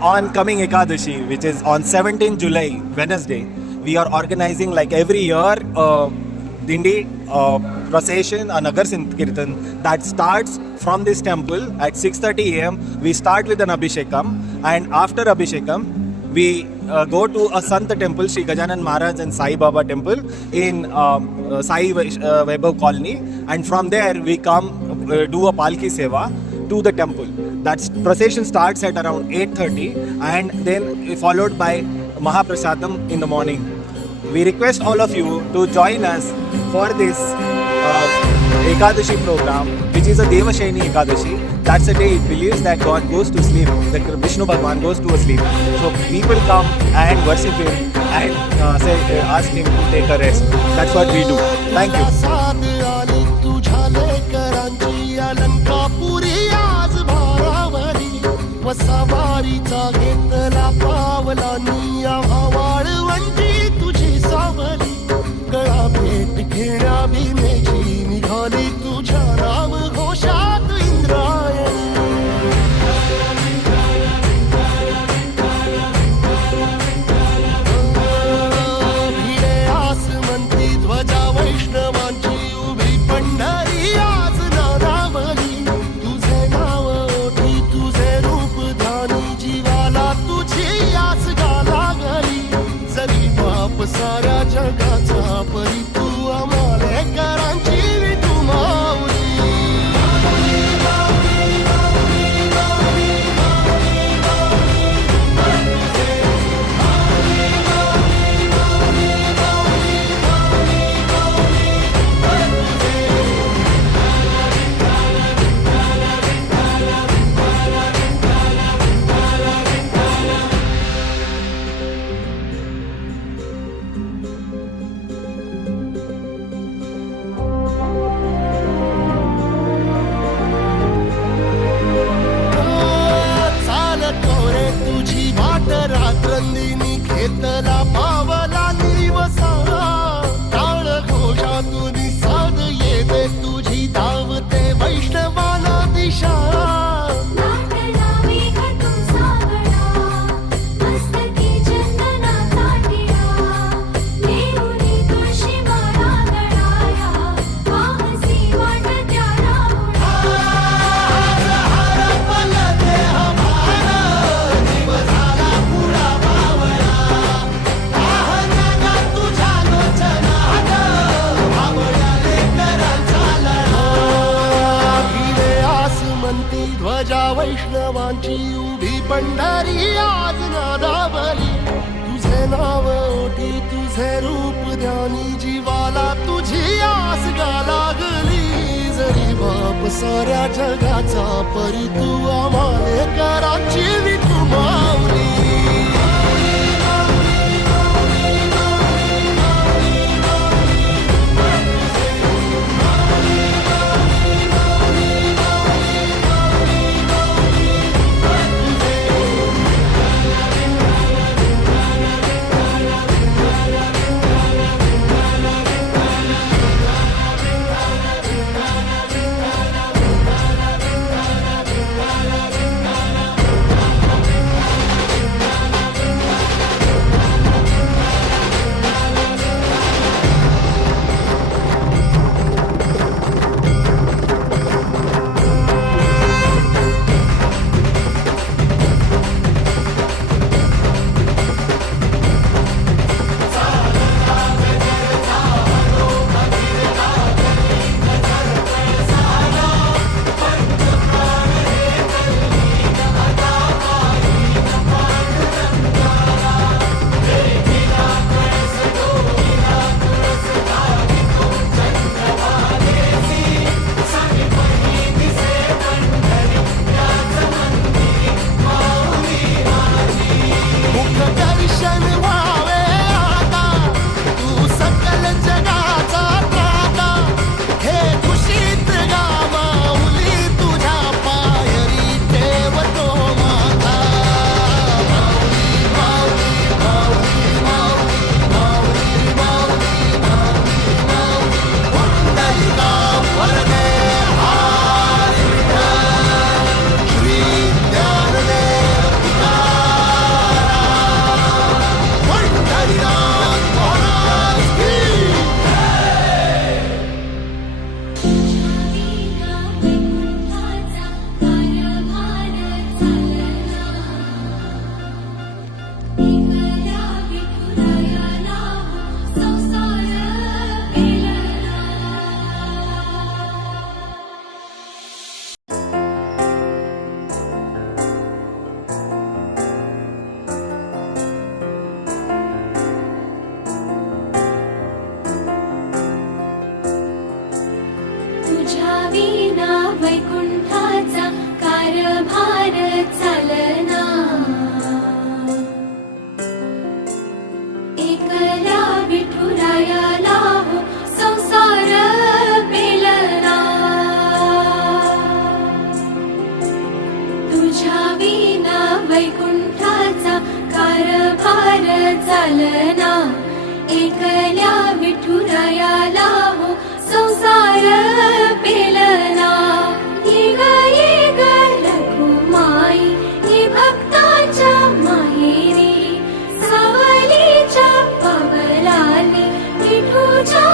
On coming Ekadashi, which is on 17th July, Wednesday, we are organizing like every year Dindi procession, a Nagar Kirtan that starts from this temple at 6:30 a.m. We start with an Abhishekam, and after Abhishekam, we go to a Sant temple, Sri Gajanan Maharaj and Sai Baba temple in Sai Vaibhav colony, and from there we come do a Palki Seva to the temple. That procession starts at around 8:30 and then followed by Mahaprasadam in the morning. We request all of you to join us for this Ekadashi program, which is a Devashayani Ekadashi. That's the day it believes that God goes to sleep, that Vishnu Bhagwan goes to sleep. So people come and worship him and ask him to take a rest. That's what we do. Thank you. सवारीचा घेतला पावला निया वाळवंटी तुझी सावली गळा भेट घेण्या भीमेची निघाली तुझ्या राम घोषात इंद्रायणी भिडे आसमंती ध्वजा वैष्णवांची उभी पंढरी आज नारावली तुझे नाव ओठी तुझे रूप ध्यानी जीवाला तुझी आस गाला गली जरी बाप साऱ्या जगाचा परी तू आमालेकरांची विठू माऊली रात्रंदिनी घेतला पावला निवसा टाळ घोषातून साध येते तुझी धावते वैष्णवाला दिशा ध्वजा वैष्णवांची उभी पंढरी आज नादावली तुझे नाव ओठी तुझे रूप ध्यानी जीवाला तुझी आस गा लागली जरी बाप साऱ्या जगाचा परी तू आमालेकरांची विठू माऊली संसार पेलना. तुझ्या विना वैकुंठाचा कारभार चालना. एकल्या विठुरायाला हो संसार पेलना. तुझ्या विना वैकुंठाचा कारभार चालना. एकल्या विठुरायाला हो संसार पेलना. ये ग रघुमाई ये भक्ताच्या माहेरी. सावलीच्या पावलाने विठूच्या